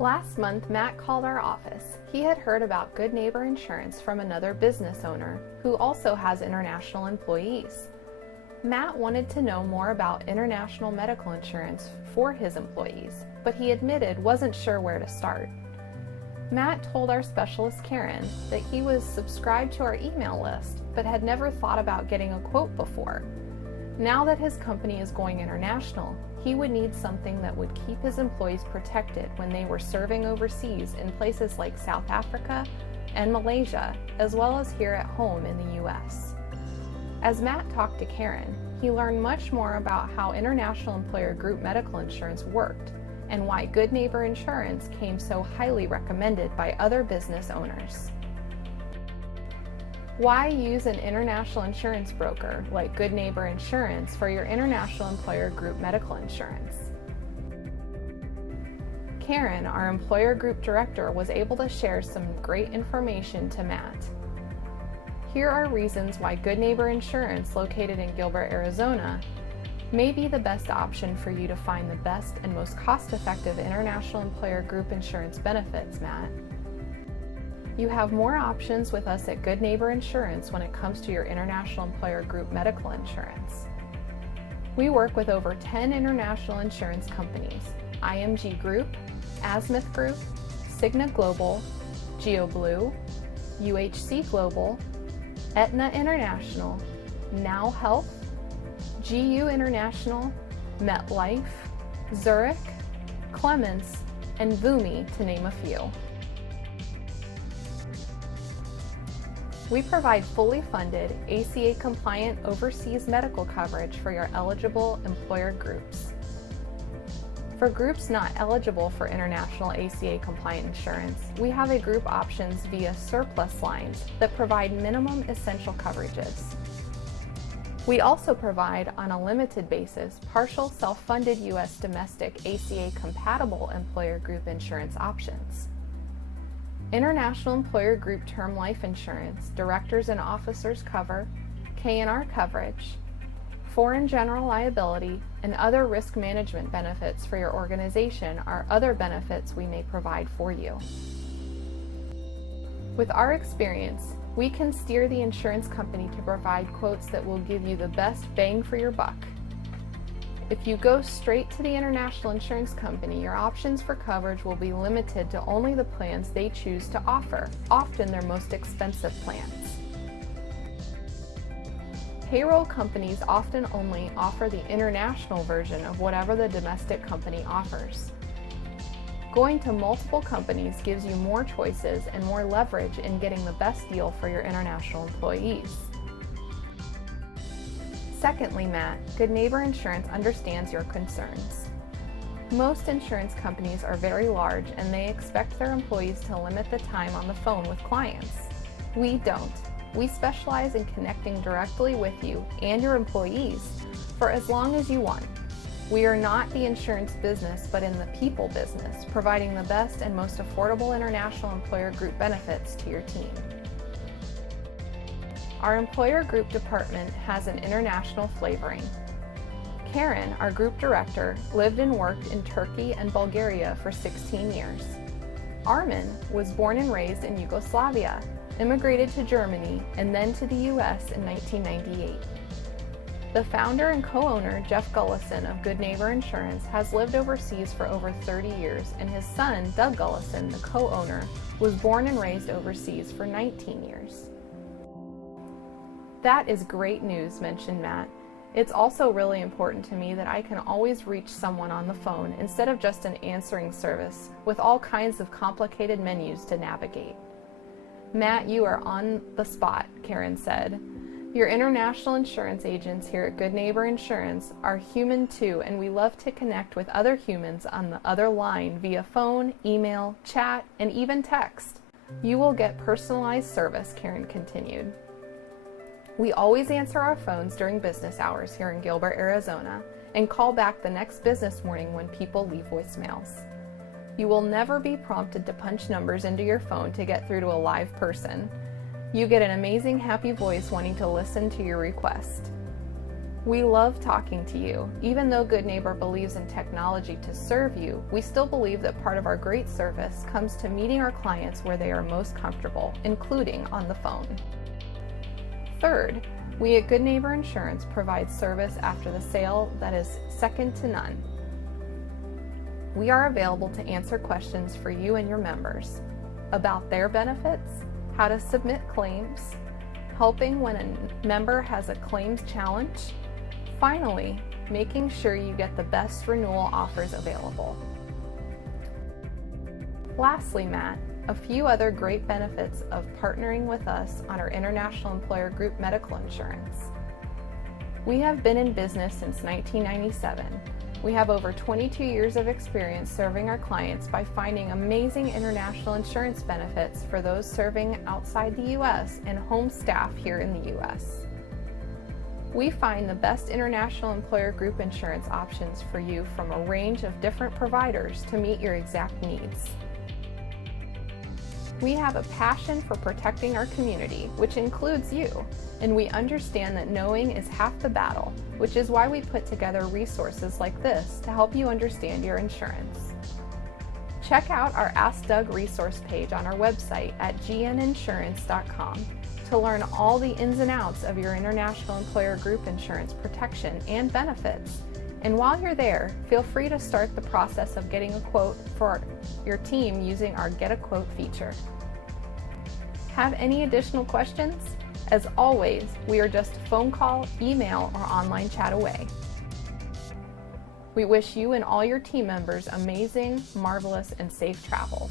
Last month, Matt called our office. He had heard about Good Neighbor Insurance from another business owner who also has international employees. Matt wanted to know more about international medical insurance for his employees, but he admitted wasn't sure where to start. Matt told our specialist Karen that he was subscribed to our email list, but had never thought about getting a quote before. Now that his company is going international, he would need something that would keep his employees protected when they were serving overseas in places like South Africa and Malaysia, as well as here at home in the US. As Matt talked to Karen, he learned much more about how international employer group medical insurance worked and why Good Neighbor Insurance came so highly recommended by other business owners. Why use an international insurance broker like Good Neighbor Insurance for your international employer group medical insurance? Karen, our employer group director, was able to share some great information to Matt. Here are reasons why Good Neighbor Insurance, located in Gilbert, Arizona, may be the best option for you to find the best and most cost-effective international employer group insurance benefits, Matt. You have more options with us at Good Neighbor Insurance when it comes to your international employer group medical insurance. We work with over 10 international insurance companies: IMG Group, Azimuth Group, Cigna Global, GeoBlue, UHC Global, Aetna International, Now Health, GU International, MetLife, Zurich, Clements, and VUMI, to name a few. We provide fully funded, ACA-compliant overseas medical coverage for your eligible employer groups. For groups not eligible for international ACA-compliant insurance, we have a group options via surplus lines that provide minimum essential coverages. We also provide, on a limited basis, partial self-funded U.S. domestic ACA-compatible employer group insurance options. International employer group term life insurance, directors and officers cover, K&R coverage, foreign general liability, and other risk management benefits for your organization are other benefits we may provide for you. With our experience, we can steer the insurance company to provide quotes that will give you the best bang for your buck. If you go straight to the international insurance company, your options for coverage will be limited to only the plans they choose to offer, often their most expensive plans. Payroll companies often only offer the international version of whatever the domestic company offers. Going to multiple companies gives you more choices and more leverage in getting the best deal for your international employees. Secondly, Matt, Good Neighbor Insurance understands your concerns. Most insurance companies are very large and they expect their employees to limit the time on the phone with clients. We don't. We specialize in connecting directly with you and your employees for as long as you want. We are not the insurance business, but in the people business, providing the best and most affordable international employer group benefits to your team. Our employer group department has an international flavoring. Karen, our group director, lived and worked in Turkey and Bulgaria for 16 years. Armin was born and raised in Yugoslavia, immigrated to Germany, and then to the US in 1998. The founder and co-owner, Jeff Gullison of Good Neighbor Insurance, has lived overseas for over 30 years, and his son, Doug Gullison, the co-owner, was born and raised overseas for 19 years. That is great news, mentioned Matt. It's also really important to me that I can always reach someone on the phone instead of just an answering service with all kinds of complicated menus to navigate. Matt, you are on the spot, Karen said. Your international insurance agents here at Good Neighbor Insurance are human too, and we love to connect with other humans on the other line via phone, email, chat, and even text. You will get personalized service, Karen continued. We always answer our phones during business hours here in Gilbert, Arizona, and call back the next business morning when people leave voicemails. You will never be prompted to punch numbers into your phone to get through to a live person. You get an amazing, happy voice wanting to listen to your request. We love talking to you. Even though Good Neighbor believes in technology to serve you, we still believe that part of our great service comes to meeting our clients where they are most comfortable, including on the phone. Third, we at Good Neighbor Insurance provide service after the sale that is second to none. We are available to answer questions for you and your members about their benefits, how to submit claims, helping when a member has a claims challenge, finally, making sure you get the best renewal offers available. Lastly, Matt, a few other great benefits of partnering with us on our International Employer Group medical insurance. We have been in business since 1997. We have over 22 years of experience serving our clients by finding amazing international insurance benefits for those serving outside the U.S. and home staff here in the U.S. We find the best international employer group insurance options for you from a range of different providers to meet your exact needs. We have a passion for protecting our community, which includes you, and we understand that knowing is half the battle, which is why we put together resources like this to help you understand your insurance. Check out our Ask Doug resource page on our website at gninsurance.com to learn all the ins and outs of your international employer group insurance protection and benefits. And while you're there, feel free to start the process of getting a quote for your team using our Get a Quote feature. Have any additional questions? As always, we are just a phone call, email, or online chat away. We wish you and all your team members amazing, marvelous, and safe travels.